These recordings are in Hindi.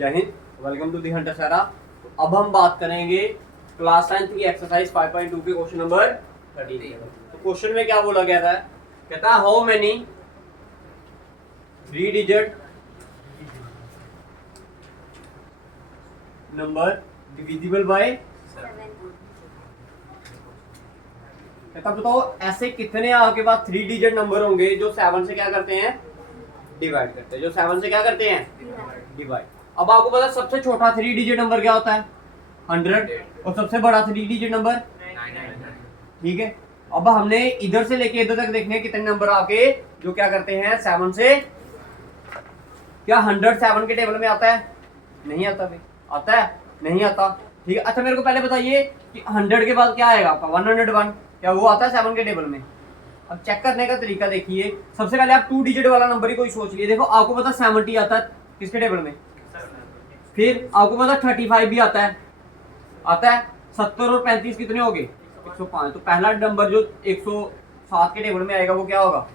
जय हिंद, वेलकम टू दी हंटर सारा। तो अब हम बात करेंगे क्लास 9 की एक्सरसाइज 5.2 के क्वेश्चन नंबर 13। तो क्वेश्चन में क्या बोला गया था, कहता है how many 3 digit number divisible by 7। कहता बताओ ऐसे कितने आपके पास 3 डिजिट नंबर होंगे जो 7 से क्या करते हैं, डिवाइड करते हैं। जो 7 से क्या करते हैं, डिवाइड। अब आपको पता सबसे छोटा 3 डिजिट नंबर क्या होता है, 100, और सबसे बड़ा 3 डिजिट नंबर 9। ठीक है, अब हमने इधर से लेके इधर तक देखने कितने नंबर आपके जो क्या करते हैं 7 से। क्या 100 7 के टेबल में आता है? नहीं आता भाई। आता है? नहीं आता। ठीक है, अच्छा मेरे को पहले बताइए कि 100 के बाद क्या आएगा आपका 101, क्या वो आता है 7 के टेबल में? अब चेक करने का तरीका देखिए। सबसे पहले आप 2 डिजिट वाला नंबर ही कोई सोच लिए। देखो आपको पता 70 आता है किसके टेबल में, फिर आपको पता 35 भी आता है। 70 और 35 कितने हो गए, 105। तो पहला नंबर जो 107 के टेबल में आएगा वो क्या होगा,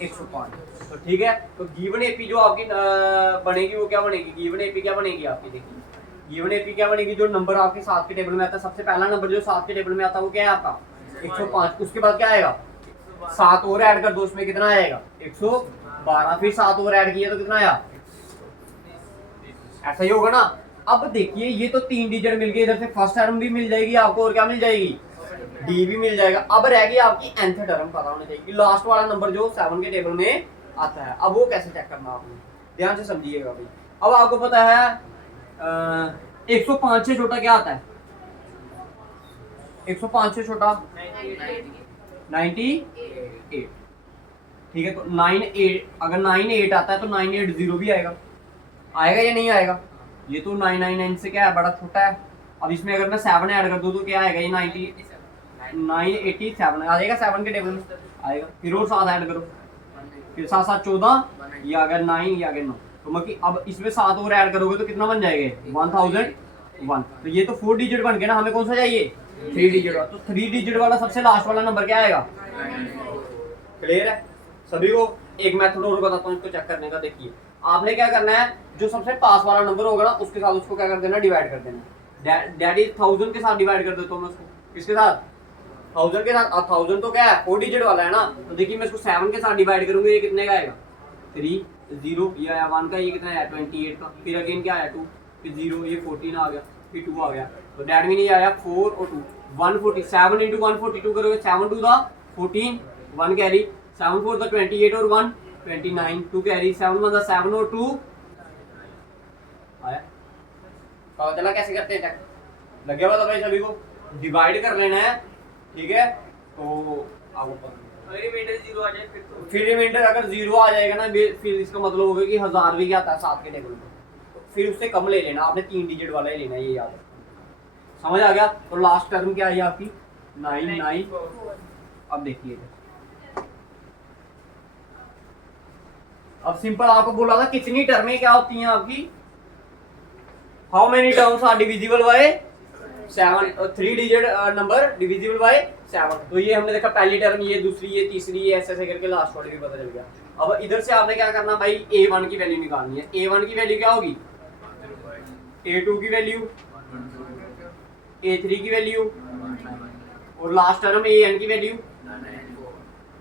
105। तो ठीक है, तो गिवन एपी जो आपकी बनेगी वो क्या बनेगी, गिवन एपी क्या बनेगी आपकी, देखिए गिवन एपी क्या बनेगी। जो नंबर आपके 7 के टेबल में आता है, सबसे पहला नंबर जो 7 के टेबल में आता है वो क्या है आपका 105। उसके बाद क्या आएगा, 7 और ऐड कर दो, उसमें कितना आएगा 112। फिर 7 और ऐड किया तो कितना आया, ऐसा ही होगा ना। अब देखिए ये तो 3 डिजिट मिल गए, इधर से फर्स्ट टर्म भी मिल जाएगी आपको और क्या मिल जाएगी, डी भी मिल जाएगा। अब रहेगी आपकी nth टर्म पता होनी चाहिए, लास्ट वाला नंबर जो 7 के टेबल में आता है। अब वो कैसे चेक करना आपने, ध्यान से समझिएगा भाई। अब आपको पता है 105 से छोटा क्या आता है, 105 से छोटा 98। ठीक है, तो 98 अगर 98 आता है तो 980 भी आएगा या नहीं आएगा। ये तो 999 से क्या है, बड़ा छोटा है। अब इसमें अगर मैं 7 ऐड कर दूं तो क्या आएगा, ये 987 आ जाएगा 7 के टेबल में आएगा। फिर और 7 ऐड करो, फिर 7 7 14, ये आ गया 9, ये आ गया 9। तो मतलब अब इसमें 7 और ऐड करोगे तो कितना बन जाएगा 1001। तो ये तो 4 डिजिट बन गया ना, हमें कौन सा चाहिए 3 डिजिट वाला। तो 3 डिजिट वाला सबसे लास्ट वाला नंबर क्या आएगा, क्लियर है सभी को। एक मेथड और बताता हूँ इसको चेक करने का। देखिए आपने क्या करना है, जो सबसे पास वाला नंबर होगा ना उसके साथ उसको क्या कर देना, डिवाइड कर देना। डैट इज 1000 के साथ डिवाइड कर देता हूँ मैं उसको, किसके साथ, 1000 के साथ। अब 1000 तो क्या है 4 डिजिट वाला है ना, तो देखिए मैं इसको 7 के साथ डिवाइड करूंगा, ये कितने का आएगा 3 0, ये आया 1 का, ये कितना आया 28 का, फिर अगेन क्या आया 2, फिर 0, ये 14 आ गया, फिर 2 आ गया। तो डैट मीन ये आया 4 और 2 140। 7 इंटू 142 करोगे, 7 2 द 14, 1 कैरी, 7 4 द 28 और 1 29, 2 कैरी, 7 1 द 7 और 2 आया। पता चला कैसे करते हैं चेक, लग गया पता भाई सभी को। डिवाइड कर लेना है, ठीक है। तो आपको रिमाइंडर 0 आ जाए फिर रिमाइंडर अगर 0 आ जाएगा ना, फिर इसका मतलब होगा कि 1000 भी क्या आता है 7 के टेबल में। तो फिर उससे कम ले लेना आपने, 3 डिजिट वाला ही लेना है, ये याद रखना। समझ आ गया। तो लास्ट टर्म क्या आई आपकी 994। अब देखिए, अब सिंपल आपको बोला था कितनी टर्में क्या होती हैं आपकी, how many terms are divisible by 7, 3 digit number divisible by 7। तो ये हमने देखा पहली टर्म, ये दूसरी, ये तीसरी, ये ऐसे ऐसे करके लास्ट वाली भी पता चल गया। अब इधर से आपने क्या करना भाई, a1 की वैल्यू निकालनी है। a1 की वैल्यू क्या होगी, a2 की वैल्यू, a3 की वैल्यू, और लास्ट टर्म an की वैल्यू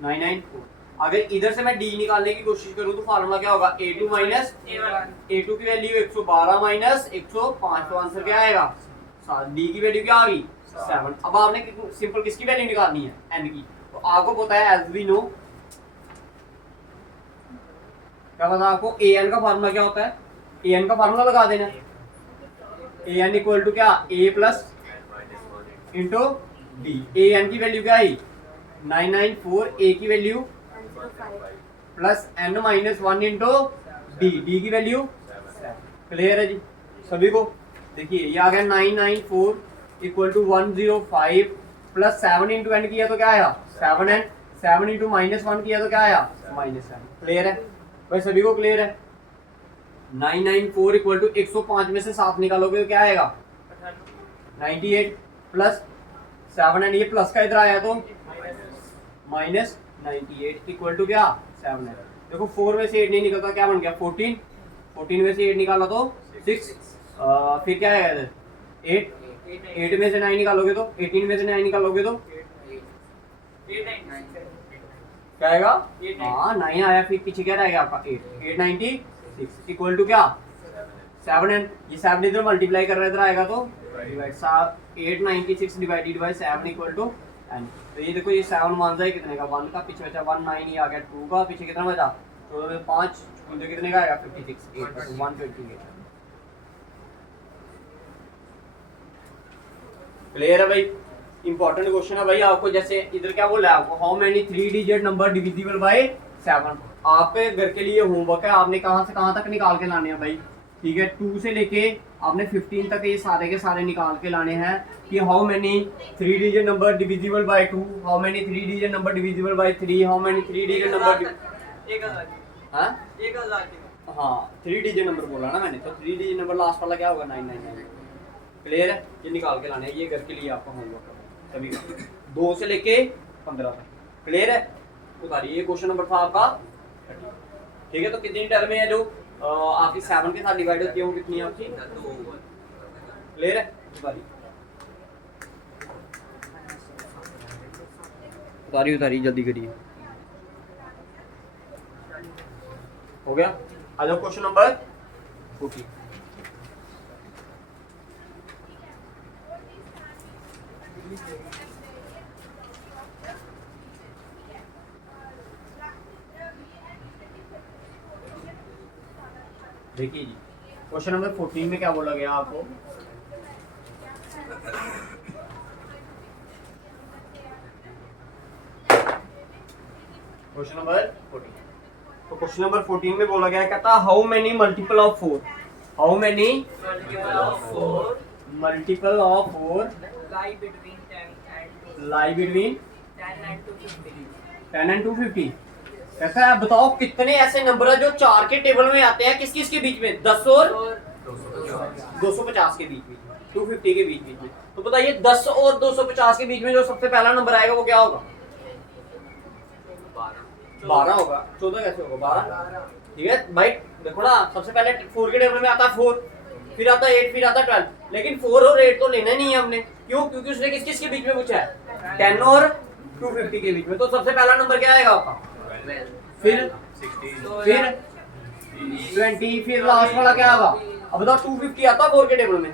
994। अगर इधर से मैं d निकालने की कोशिश करूं तो फार्मूला क्या होगा, a2 माइनस a2 की वैल्यू 112 माइनस 105। तो आंसर क्या आएगा, d की वैल्यू क्या आ गई 7। अब आपने सिंपल किसकी वैल्यू निकालनी है, n की। तो आपको पता है एज वी नो, क्या पता आपको, an का फार्मूला क्या होता है, an का फार्मूला लगा देना। an इक्वल टू क्या, a plus into d. an की वैल्यू क्या आई 994, a की value plus n minus 1 into d, d की वैल्यू। क्लियर है जी सभी को। देखिए ये आ गया 994 equal to 105 plus 7 into n किया तो क्या आया 7n, 7 इंटू माइनस 1 किया तो क्या आया -7। क्लियर है भाई सभी को, क्लियर है। 994 इक्वल टू 105 में से 7 निकालोगे तो क्या आएगा 98 प्लस 7n, ये प्लस का इधर आया तो -98 इक्वल टू क्या 7n। देखो 4 में से 8 नहीं निकलता, क्या बन गया 14, 14 में से 8 निकाला तो 6, फिर क्या आएगा इधर 8, 8 में से 9 निकालोगे तो 18 में से 9 निकालोगे तो क्या आएगा? हाँ 9 आया, फिर पीछे क्या रहेगा आपका 8, 896 इक्वल टू क्या 7, एंड ये 7 इधर मल्टीप्लाई कर रहा है, इधर आएगा तो 896 divided by 7 equal to n। तो ये देखो ये 7 मान जाए कितने का 1 का, पीछे बचा 1 9, ये आ गया 2 का, पीछे कितना बचा 14 में 5, तो कितने का आएगा 56, 8 128। क्लियर है भाई? इंपॉर्टेंट क्वेश्चन है भाई आपको। जैसे इधर क्या बोल रहा है आपको, how many 3 digit number divisible by 7। आपके घर के लिए होमवर्क है, आपने कहां से कहां तक निकाल के लाने हैं भाई, ठीक है। 2 से लेके आपने 15 तक ये सारे के सारे निकाल के लाने हैं कि how many 3 digit number divisible bye 2, how many 3 digit number divisible bye 3, how many 3 digit number 1000। हाँ 3 डिजिट नंबर बोला ना मैंने, तो 3 डिजिट नंबर लास्ट वाला क्या होगा 999। क्लियर है? ये निकाल के लाने हैं, ये घर के लिए आपका होमवर्क है सभी का, 2 से लेके 15 तक। क्लियर है? उतारिए, ये क्वेश्चन नंबर था आपका 30। ठीक है, तो कितनी टर्म है जो आपकी 7 के साथ डिवाइड होती है वो कितनी है आपकी 2। क्लियर है? उतारिए जल्दी करिए। हो गया? आ जाओ क्वेश्चन नंबर 40। देखिए जी, क्वेश्चन नंबर 14 में क्या बोला गया आपको, क्वेश्चन नंबर 14। तो क्वेश्चन नंबर 14 में बोला गया, कहता how many multiple of 4, how many multiple of 4 lie between 10 and 250। ऐसा है, बताओ कितने ऐसे नंबर है जो 4 के टेबल में आते हैं, किस किस के बीच में, 10 और 250 के बीच में, 250 के बीच में। तो बताइए 10 और 250 के बीच में जो सबसे पहला नंबर आएगा वो क्या होगा? 12 होगा। 14 कैसे होगा? 12। ठीक है भाई, देखो ना, सबसे पहले 4 के टेबल में आता है 4, फिर आता है 8, फिर आता है 12, लेकिन 4 और 8 तो लेना नहीं है हमने। क्यों? क्योंकि उसने किस किस के बीच में पूछा है, 10 और 250 के बीच में। तो सबसे पहला नंबर क्या आएगा आपका, फिर 20, फिर लास्ट वाला क्या होगा? अब बताओ 250 आता है 4 के टेबल में,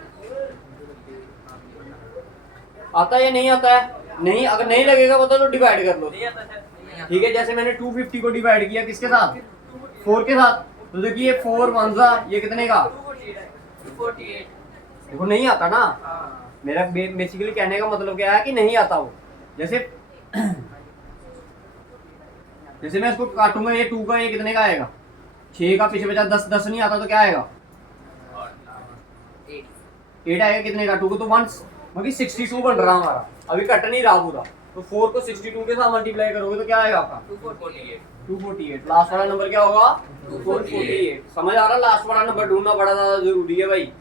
आता है या नहीं आता है? नहीं, अगर नहीं लगेगा बताओ तो डिवाइड कर लो। ठीक है, जैसे मैंने 250 को डिवाइड किया किसके साथ, 4 के साथ, तो देखिए 4 1 ये कितने का 48। देखो नहीं आता ना, मेरा बेसिकली कहने का मतलब क्या है कि नहीं आता वो। जैसे जैसे मैं इसको काटूंगा, ये 2 का ये कितने का आएगा 6 का, पीछे बचा 10, 10 नहीं आता तो क्या आएगा 8 आएगा, कितने का 2 को, तो 1 मतलब 62 बन रहा हमारा, अभी कट नहीं रहा पूरा। तो 4 को 62 के साथ मल्टीप्लाई करोगे तो क्या आएगा आपका 248। लास्ट वाला नंबर क्या होगा 248। समझ आ रहा? लास्ट वाला नंबर ढूंढना बड़ा ज्यादा जरूरी है भाई,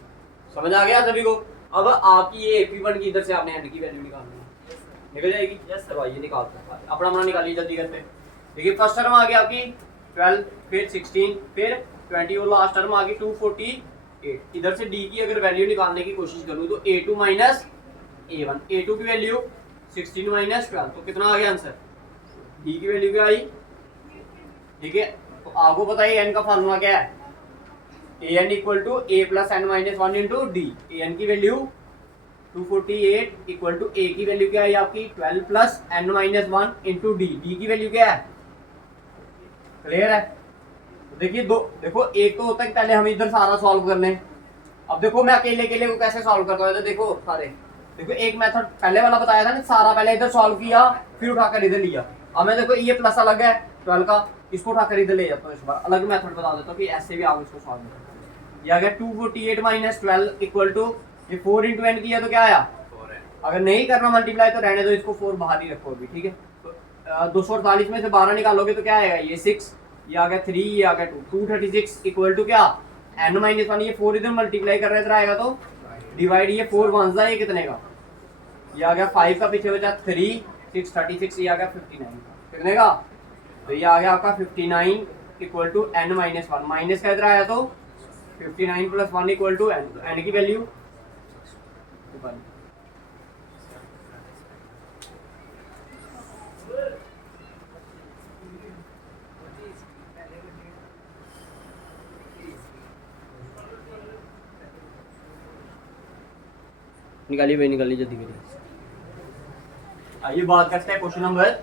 समझ आ गया सभी को? अब आपकी ये AP1 की इधर से आपने एंड की वैल्यू निकालनी है, निकल जाएगी। तो भाई ये निकालते हैं, अपना निकालिए जल्दी करते। देखिए फर्स्ट टर्म आ गया आपकी 12, फिर 16, फिर 20 और लास्ट टर्म आ गई 248। इधर से D की अगर वैल्यू निकालने की कोशिश करूँ तो A2 माइनस A1, A2 की वैल्यू 16 माइनस 12, तो कितना आ गया आंसर, D की वैल्यू क्या आई। ठीक है, तो आपको बताइए n का फार्मूला क्या है, an equal to a plus n minus 1 into d. an की वैल्यू 248 इक्वल टू a की वैल्यू क्या है आपकी 12 plus n minus 1 into d. D की वैल्यू क्या है, क्लियर है? तो देखिए देखो एक तो होता है कि पहले हम इधर सारा सॉल्व कर लें। अब देखो मैं अकेले को कैसे सॉल्व करता हूँ, तो देखो सारे, देखो एक मेथड पहले वाला बताया था ना, सारा पहले इधर सॉल्व किया फिर उठाकर इधर लिया। अब मैं देखो ये प्लस अलग है 12 का, इसको उठाकर इधर ले जाता हूँ, इस बार अलग मेथड बता देता हूँ कि ऐसे भी आप इसको सॉल्व कर सकते हैं। ये आ गया 248 माइनस 12 इक्वल टू, ये 4 इंटू n किया तो क्या आया 4 है। अगर नहीं करना मल्टीप्लाई तो रहने दो, इसको 4 बाहर ही रखो अभी। ठीक है, तो 248 में से 12 निकालोगे तो क्या आएगा, ये 6, ये आ गया 3, ये आ गया 2, 236 इक्वल टू क्या n माइनस 1, ये 4 इधर मल्टीप्लाई कर रहा है, इधर आएगा तो डिवाइड, ये 4 1 ये कितने का, ये आ गया 5 का, पीछे बचा 3, 6 36, ये आ गया 59 कितने का, तो ये आ गया आपका 59 equal to n minus 1, minus का इधर आया तो 59 plus 1 equal to n, n की वैल्यू निकालिए भाई, निकालिए जल्दी करिए। आइए बात करते हैं क्वेश्चन नंबर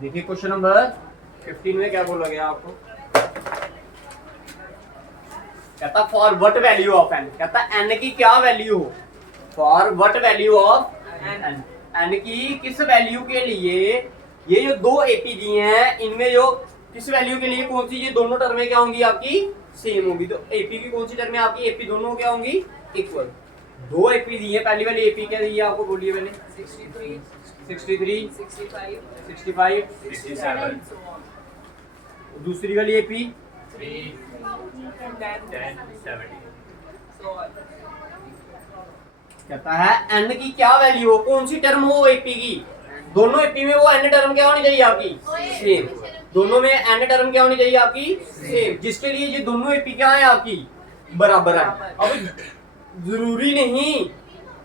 देखिए क्वेश्चन नंबर 15 में क्या बोला गया आपको। कहता for what value of n, कहता n की क्या वैल्यू हो, for what value of n, n की किस वैल्यू के लिए ये जो दो एपी दिए हैं इनमें जो किस वैल्यू के लिए कौन सी ये दोनों टर्में क्या होंगी आपकी सेम होगी। तो एपी की कौन सी टर्में आपकी एपी दोनों क्या होंगी इक्वल। दो एपी दी है, पहली वाली एपी क्या दी है आपको बोलिए पहले। 63 65 67। दूसरी वाली एपी 3 10 70। कहता है n की क्या वैल्यू हो, कौन सी टर्म हो एपी की, दोनों एपी में वो n टर्म क्या होनी चाहिए आपकी सेम, दोनों में n टर्म क्या होनी चाहिए आपकी सेम, जिसके लिए ये दोनों एपी क्या है आपकी बराबर है। अब जरूरी नहीं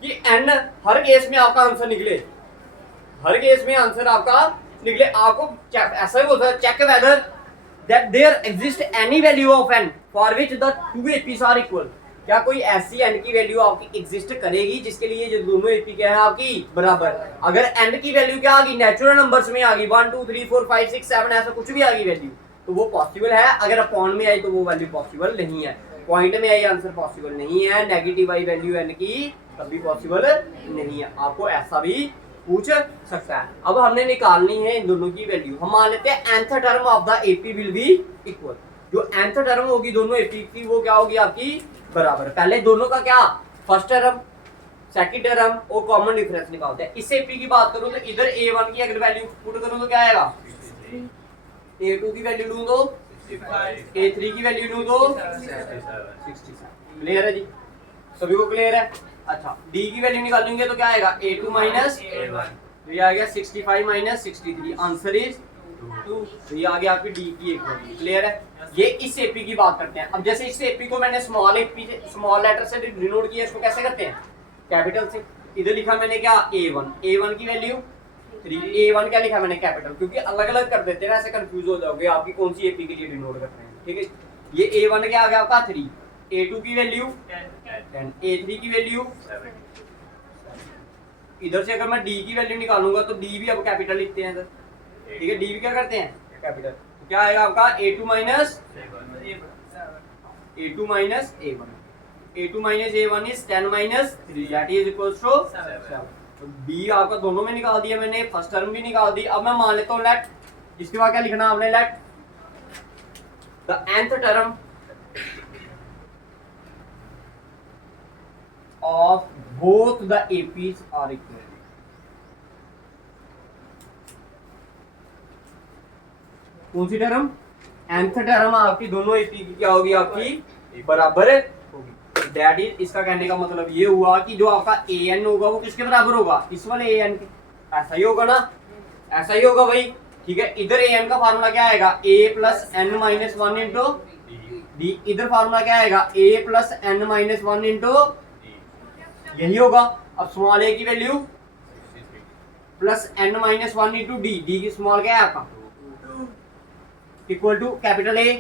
कि n हर केस में आपका आंसर निकले, हर केस में आंसर आपका निकले। आपको ऐसा ही बोलता है check whether that there exist any value of n for which the two APs are equal. क्या कोई ऐसी n की वैल्यू आपकी एग्जिस्ट करेगी जिसके लिए ये दोनों एपी क्या है आपकी बराबर। अगर n की वैल्यू क्या आ गई नेचुरल नंबर्स में आ गई 1 2 3 4 5 6 7 ऐसा कुछ भी आ गई वैल्यू तो वो पॉसिबल है। अगर अपॉन में आई तो वो वैल्यू पॉसिबल नहीं है, पॉइंट में आई आंसर पॉसिबल नहीं है, नेगेटिव आई वैल्यू n की कभी पॉसिबल नहीं है। आपको ऐसा भी पूछ सकता है। अब हमने निकालनी है इन दोनों की वैल्यू। हम मान लेते हैं nth term of the AP will be equal. जो nth टर्म होगी दोनों एपी की वो क्या होगी आपकी बराबर। पहले दोनों का क्या फर्स्ट टर्म सेकंड टर्म और कॉमन डिफरेंस निकालते हैं। इस एपी की बात करूं तो इधर a1 की अगर वैल्यू पुट करूं तो क्या आएगा, a2 की वैल्यू लूं तो 65, a3 की वैल्यू लूं तो 67। क्लियर है जी, सभी को क्लियर है। अच्छा d की वैल्यू निकालेंगे तो क्या आएगा a2 माइनस a1, तो ये आ गया 65 माइनस 63, आंसर इज 2। तो ये आ गया आपकी d की इक्वल। क्लियर है। ये इस एपी की बात करते हैं। अब जैसे इस एपी को मैंने स्मॉल एपी से स्मॉल लेटर से डिनोट किया, इसको कैसे करते हैं कैपिटल से। इधर लिखा मैंने क्या a1 की वैल्यू 3, a1 क्या लिखा मैंने कैपिटल, क्योंकि अलग अलग कर देते हैं ना ऐसे कंफ्यूज हो जाओगे आपकी कौन सी एपी के लिए डिनोट करते हैं। ठीक है, ये a1 क्या आ गया आपका 3, a2 की वैल्यू 10, a3 की वैल्यू 7। इधर से अगर मैं d की वैल्यू निकालूंगा तो d भी अब कैपिटल लिखते हैं इधर। ठीक है, d भी क्या करते हैं कैपिटल। तो क्या आएगा आपका a2 minus a1, a2 minus a1 is 10 minus 3 that is equals to 7। तो b आपका दोनों में निकाल दिया मैंने, फर्स्ट टर्म भी निकाल दी। अब मैं मान लेता हूँ लेट, इसके बाद क्या लिखना आपने let the nth term of both the APs are equal। कौन सी टर्म nth टर्म आपकी दोनों एपी की क्या होगी आपकी बराबर होगी। दैट इज इसका कहने का मतलब ये हुआ कि जो आपका an होगा वो किसके बराबर होगा इस वाले an के। ऐसा ही होगा ना, ऐसा ही होगा भाई। ठीक है, इधर an का फार्मूला क्या आएगा a plus n minus 1 into d। इधर फार्मूला क्या आएगा a plus n minus 1 into यही होगा। अब स्मॉल a की value plus n minus 1 into d, d की स्मॉल क्या है आपका equal to capital A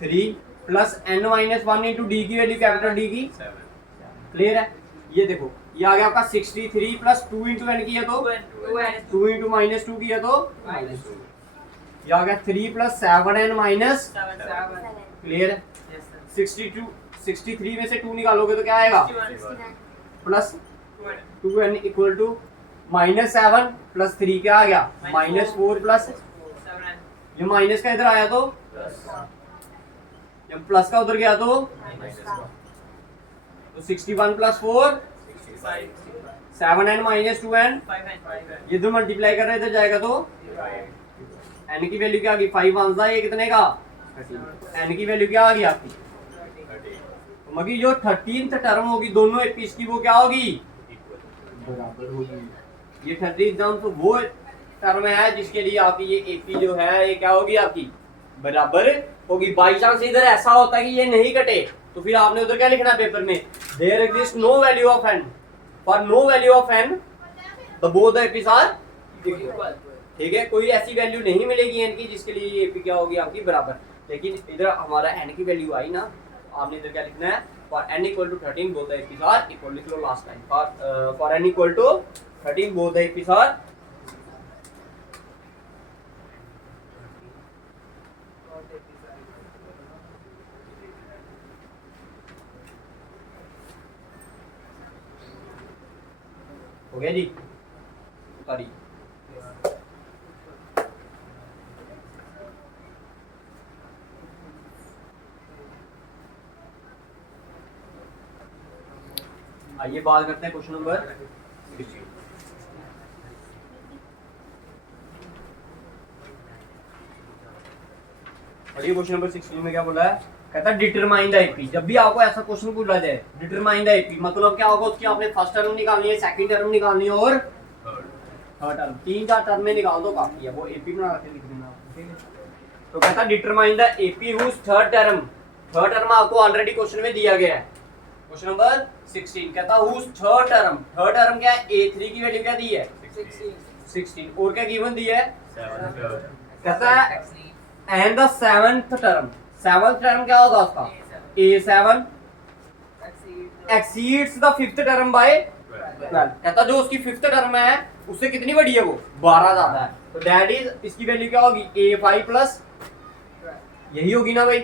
3 plus n minus 1 into d की वैल्यू कैपिटल D की 7। क्लियर है। ये देखो ये आ गया आपका 63 प्लस 2 इंटू n किया तो 2 इंटू माइनस 2 किया तो -2। ये आ गया 3 प्लस 7n माइनस 7। क्लियर है। 63 में से 2 निकालोगे तो क्या आएगा plus 2n equal to -7 plus 3 क्या आ गया -4 प्लस ये माइनस का इधर आया तो जब प्लस का उधर गया तो 61 प्लस 4 7n माइनस 2n, ये इधर मल्टीप्लाई कर रहे इधर जाएगा तो n की वैल्यू क्या आ गई 5 आंसर। ये कितने का 13। एन की वैल्यू क्या आ गई आपकी? 13 तो मगी जो 13th टर्म होगी दोनों एपीज की वो क्या होगी? equal बराबर होगी। ये 13 टर्म तो वो टर्म है जिसके लिए आपकी ये एपी जो है ये क्या होगी आपकी? बराबर होगी। बाई चांस इधर ऐसा होता है कि ये नहीं कटे तो फिर आपने उधर क्या लिखना है पेपर में? There exist no value of n, for no value of n the both the APs are equal. ठीक है, कोई ऐसी वैल्यू नहीं मिलेगी एन की जिसके लिए ये एपी क्या होगी आपकी? बराबर। लेकिन इधर हमारा एन की वैल्यू आई ना, आपने इधर क्या लिखना है? For n equal to 13 both the APs are equal. लिख लो last time for n equal to 13 both the APs are. हो गया जी? सॉरी, आइए बात करते हैं क्वेश्चन नंबर 16। पढ़िए क्वेश्चन नंबर 16 में क्या बोला है? कहता है डिटरमाइन द एपी। जब भी आपको ऐसा क्वेश्चन पूछा जाए डिटरमाइन द एपी मतलब क्या होगा? उसकी आपने फर्स्ट टर्म निकालनी है, सेकंड टर्म निकालनी है और थर्ड टर्म। 3-4 टर्म में निकाल दो काफी है, वो एपी बना के लिख देना। तो कहता है determine the AP whose third term. Third term आपको ऑलरेडी क्वेश्चन में दिया गया है। क्वेश्चन नंबर 16 कहता है whose third term. Third term क्या है? a3 की वैल्यू क्या दी है? 16। और क्या गिवन दी है? 7 कहता है and the seventh term. Seventh term क्या होगा उसका? a7 exceeds the fifth term by 12। कहता जो उसकी फिफ्थ टर्म है उससे कितनी बड़ी है? वो 12 ज्यादा है। तो दैट इज इसकी वैल्यू क्या होगी? a5 प्लस, यही होगी ना भाई,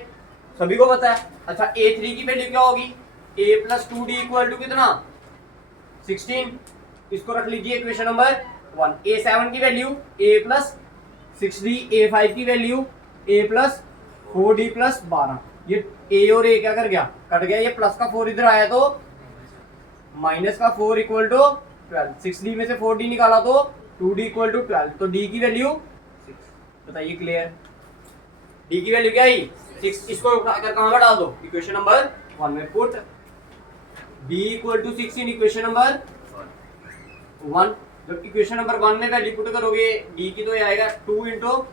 सभी को पता है। अच्छा a3 की वैल्यू क्या होगी? a plus 2d equal to कितना? 16। इसको रख लीजिए इक्वेशन नंबर 1। a7 की value a plus 6d, a5 की value a plus 4d plus 12। ये a और a क्या कर गया? कट गया। ये प्लस का 4 इधर आया तो माइनस का 4 इक्वल टू 12। 6d में से 4d निकाला तो 2d इक्वल टू 12। तो d की वैल्यू 6। बताइए क्लियर? d की वैल्यू क्या आई? 6। इसको उठाकर कहां पर डाल दो? इक्वेशन नंबर 1 में put d equal to 6 in equation number 1। जब इक्वेशन नंबर 1 में वैल्यू पुट करोगे d की तो ये आएगा 2 इंटू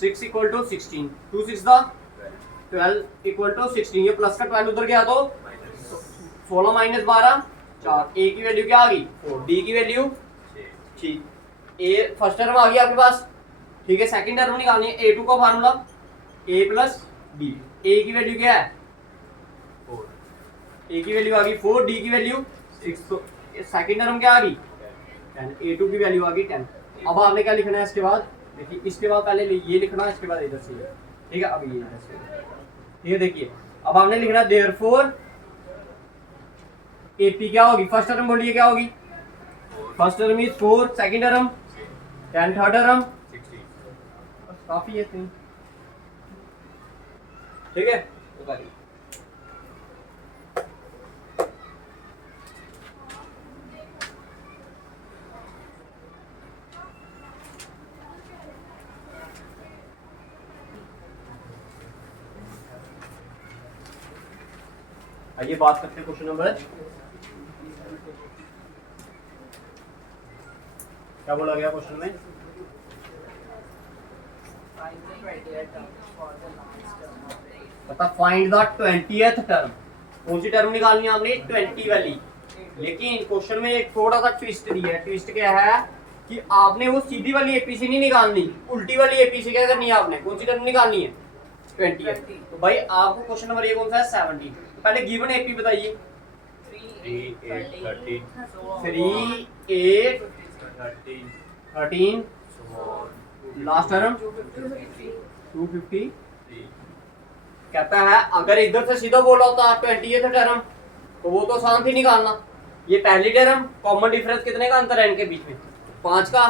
6 इक्वल टू 16। 2 6 द 12 इक्वल टू 16। ये प्लस का 12 उधर गया तो 16 माइनस 12 4। a की वैल्यू क्या आ गई? 4। d की वैल्यू 6। a फर्स्ट टर्म आ गई आपके पास। ठीक है, सेकंड टर्म निकालनी है। a2 का formula a plus b। a की वैल्यू क्या है? 4 a की वैल्यू आ गई 4, d की वैल्यू 6। तो सेकंड टर्म क्या आ गई? 10। a2 की वैल्यू आ गई 10। अब आपने क्या लिखना है इसके बाद? देखिए इसके बाद पहले ये लिखना है, इसके बाद इधर से ये। ठीक है, अब ये इधर से। ठीक है, देखिए अब आपने लिखना देयरफॉर एपी क्या होगी? फर्स्ट टर्म बोलिए क्या होगी? First term is 4, second term 10, third term 16 काफी है इतनी। ठीक है, बताइए आइए बात करते हैं क्वेश्चन नंबर। क्या बोला गया क्वेश्चन में? बता फाइंड द 20th टर्म। कौन सी टर्म निकालनी है आपने? 20 वाली। लेकिन क्वेश्चन में एक थोड़ा सा ट्विस्ट दिया है। ट्विस्ट क्या है कि आपने वो सीधी वाली एपीसी नहीं निकालनी, उल्टी वाली एपीसी क्या करनी है आपने? कौन सी टर्म निकालनी है? 20th। तो भाई आपको क्वेश्चन नंबर ये कौन सा है? 17। तो पहले गिवन एपी बताइए। 3 8 13 3 8 13 13 4 लास्ट टर्म 250। कहता है अगर इधर से सीधा बोला होता 20th टर्म तो वो तो आसान थी निकालना। ये पहली टर्म, कॉमन डिफरेंस कितने का अंतर है इनके बीच में? 5 का।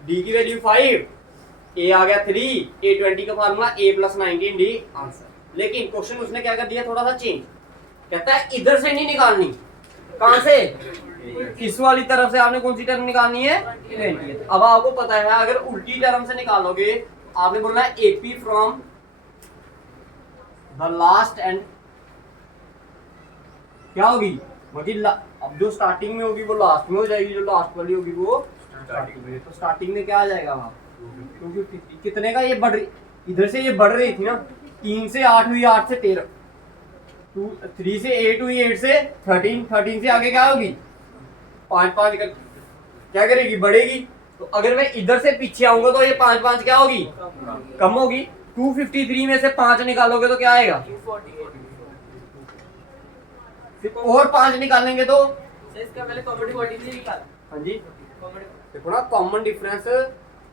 d की वैल्यू 5, a आ गया 3, a 20 का formula a plus 19 d answer. लेकिन क्वेश्चन उसने क्या कर दिया? थोड़ा सा चेंज। कहता है इधर से नहीं निकालनी। कहां से? इस वाली तरफ से आपने कौन सी टर्म निकालनी है? 20th। अब आपको पता है अगर उल्टी टर्म से निकालोगे आपने बोलना है AP from the last and क्या होगी, मतलब अब जो स्टार्टिंग में होगी वो लास्ट में हो जाएगी, जो लास्ट वाली होगी वो स्टार्टिंग में। तो स्टार्टिंग में क्या आ जाएगा वहाँ 253, कितने का ये बढ़ रही, इधर से ये बढ़ रही थी ना, 3 से 8 हुई, 8 से 13, 3 से 8 हुई, 8 से 13, 13 से आगे क्या होगी 5 5 क्या करेगी, बढ़ेगी। तो अगर मैं इधर से पीछे आऊंगा तो ये 5 5 क्या होगी, कम होगी। 253 में से 5 निकालोगे तो क्या आएगा, फिर और 5 निकालेंगे तो इसका पहले कॉमन 43 निकाल। हाँ जी देखो ना, कॉमन डिफरेंस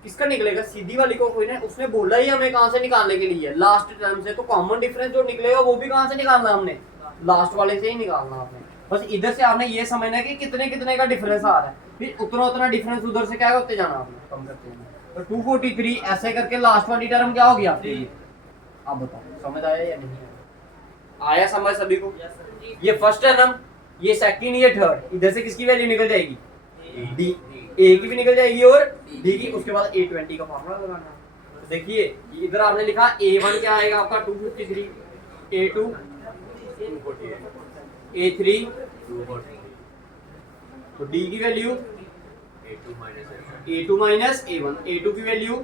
किसका निकलेगा, सीधी वाली को कोई ना, उसने बोला ही हमें कहाँ से निकालने के लिए, लास्ट टर्म से। तो कॉमन डिफरेंस जो निकलेगा वो भी कहाँ से निकालना, हमने लास्ट वाले से ही निकालना। आपने बस इधर से आपने ये समझना है कि कितने कितने का डिफरेंस आ रहा है, फिर उतना उतना डिफरेंस उधर से क्या होते जाना, आपने कम करते जाना। तो 243 ऐसे करके लास्ट वाली टर्म क्या होगी आपके लिए, आप बताओ समझ आया या नहीं आया, समझ सभी को। ये फर्स्ट टर्म, ये सेकंड, ये थर्ड, इधर से किसकी वैल्यू निकल जाएगी, डी, ए की भी निकल जाएगी और डी की। उसके बाद A20 का फॉर्मूला लगाना है। तो देखिए इधर आपने लिखा A1 क्या आएगा आपका 253, A2 A3, तो डी की value A2 minus A1, A2 की वैल्यू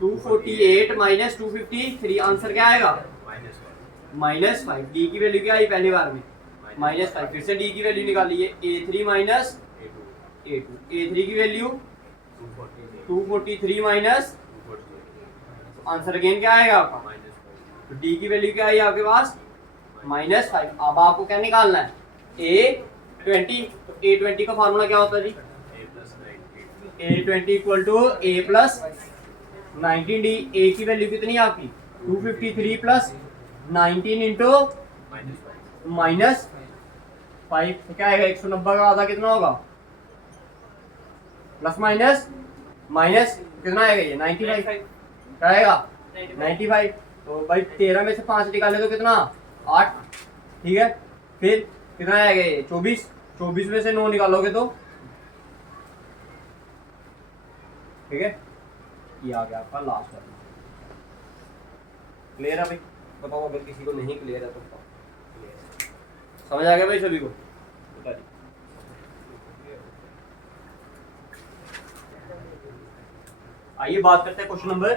248 माइनस 253, आंसर क्या आएगा -5। डी की वैल्यू क्या आई पहली बार में -5, फिर से डी की वैल्यू निकालिए A3 माइनस A2, A3 की वैल्यू 243 माइनस, आंसर अगेन क्या आएगा आपका, तो डी की वैल्यू क्या आई आपके पास -5। अब आपको क्या निकालना है A20, तो A20 का फॉर्मूला क्या होता है जी, A20 equal to A plus 19D। A की वैल्यू कितनी है आपकी 253 प्लस 19 इंटू -5, तो क्या आएगा 190 का आधा कितना होगा, प्लस माइनस माइनस कितना आएगा ये 95, क्या आएगा 95। तो भाई 13 में से 5 निकाले तो कितना 8, ठीक है। फिर कितना आएगा ये 24, 24 में से 9 निकालोगे तो ठीक है, ये आ गया आपका लास्ट वाला। क्लियर है भाई, बताओ अगर किसी को नहीं क्लियर है तो समझ आ गया भाई सभी को, बता दी। आइए बात करते हैं क्वेश्चन नंबर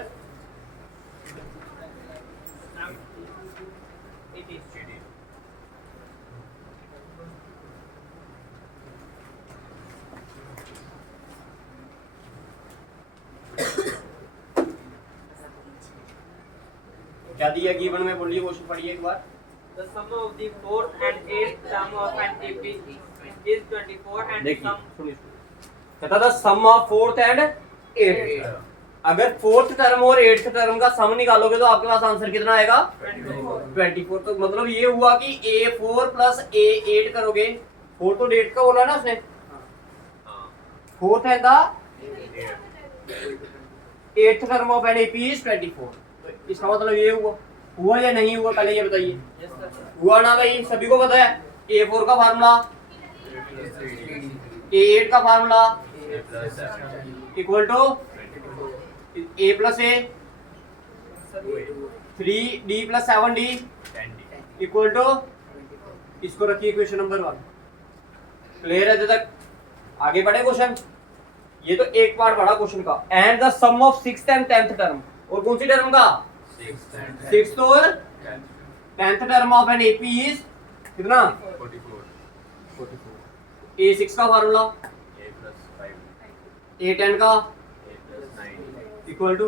80। क्या दिया गिवन में, बोलिए क्वेश्चन पढ़िए एक बार। The sum of the fourth and eighth term of an AP is 24 and देखिए sum सुनिए, कहता था सम ऑफ फोर्थ एंड एट्थ। अगर फोर्थ टर्म और एट्थ टर्म का सम निकालोगे तो आपके पास आंसर कितना आएगा 24। तो मतलब ये हुआ कि A4 प्लस A8 करोगे, 4 तो डेट का बोला ना उसने, fourth and the eighth term of an AP is 24। तो इसका मतलब ये हुआ या नहीं हुआ, पहले ये बताइए। हुआ ना भाई, सभी को पता है A4 का फार्मूला, A8 का formula equal to A plus A 3D plus 7D equal to, इसको रखिए क्वेश्चन नंबर 1। क्लियर है जब तक, आगे बढ़े क्वेश्चन। ये तो एक पार्ट पढ़ा क्वेश्चन का। And the sum of sixth and tenth term, और कौन सी टर्म का, सिक्स्थ और tenth term of an AP is कितना 44। A6 का फार्मूला, A10 का equal to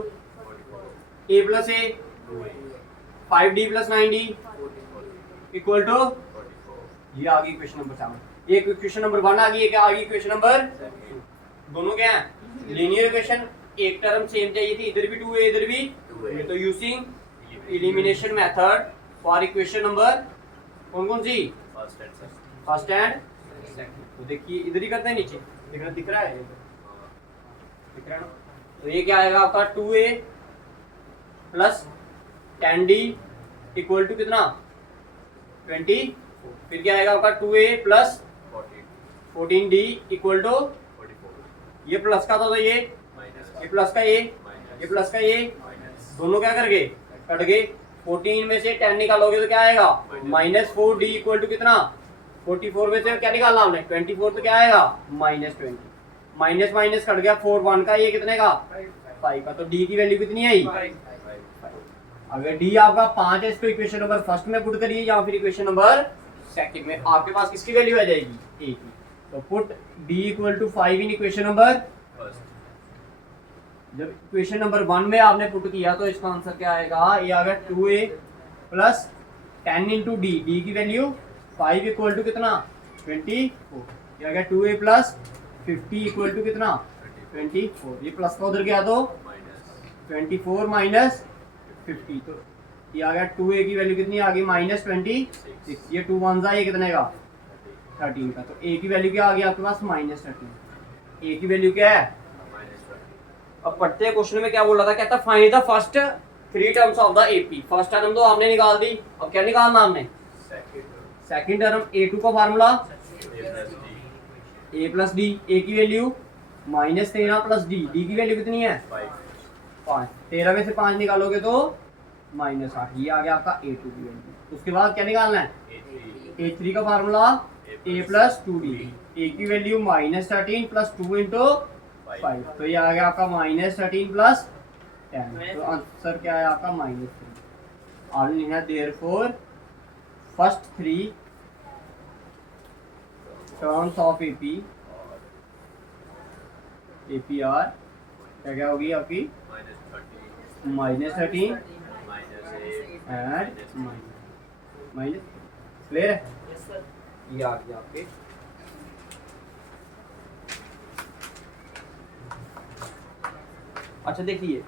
A plus A 5D plus 9D equal to, ये आ गई क्वेश्चन नंबर 7। ये क्वेश्चन नंबर 1 आ गई है, क्या आ गई क्वेश्चन नंबर, दोनों क्या है लीनियर इक्वेशन, एक टर्म सेम चाहिए थी, इधर भी 2 है इधर भी 2 है। तो using elimination method for equation number कौन सी, फर्स्ट एंड सेकंड। तो देखिए इधर ही करते हैं, नीचे दिख रहा है ना। तो ये क्या आएगा आपका 2A plus 10D equal to कितना 20। फिर क्या आएगा आपका 2A plus 14D equal to, ये प्लस का था तो ये प्लस का ये प्लस का ये, दोनों क्या कर गए कट गए। 14 में से 10 निकालोगे तो क्या आएगा -4d इक्वल टू कितना 44 में से क्या निकालना हमने 24 तो क्या आएगा -20 माइनस माइनस कट गया 4 1 का ये कितने का 5 का तो d की वैल्यू कितनी आई अगर d आपका 5 है इसको इक्वेशन नंबर फर्स्ट में पुट करिए या फिर इक्वेशन नंबर सेकंड में आपके पास किसकी वैल्यू आ जाएगी a की तो put d equal to 5 in equation number first जब इक्वेशन नंबर 1 में आपने पुट किया तो इसका आंसर क्या आएगा ये आ गया 2a plus 10 into d d की वैल्यू 5 इक्वल टू कितना 24 ये आ गया 2a प्लस 50 इक्वल टू कितना 24 ये प्लस का उधर गया तो माइनस 24 माइनस 50 तो ये आ गया 2a की वैल्यू कितनी आ गई -26 ये 2 1 जा ये कितने का 13 का तो a की वैल्यू क्या आ गई आपके पास -13 a की वैल्यू क्या है अब पढ़ते हैं क्वेश्चन में क्या बोल रहा था कहता find the first 3 terms of the AP first term तो हमने निकाल दी अब क्या निकालना हमने सेकंड टर्म a2 का formula a plus D a की वैल्यू -13 प्लस d d की वैल्यू कितनी है 5 13 में से 5 निकालोगे तो -8 ये आ गया आपका a2 की वैल्यू उसके बाद क्या निकालना है a3 का formula a plus 2d a की वैल्यू -13 प्लस 2 इंटू 5 तो ये आ गया आपका -13 प्लस 10 तो आंसर क्या है आपका -3 और लिखना है therefore first 3 terms of AP are क्या क्या होगी आपकी -13 एंड माइनस क्लियर है Yes, sir. ये आ गया आपके अच्छा देखिए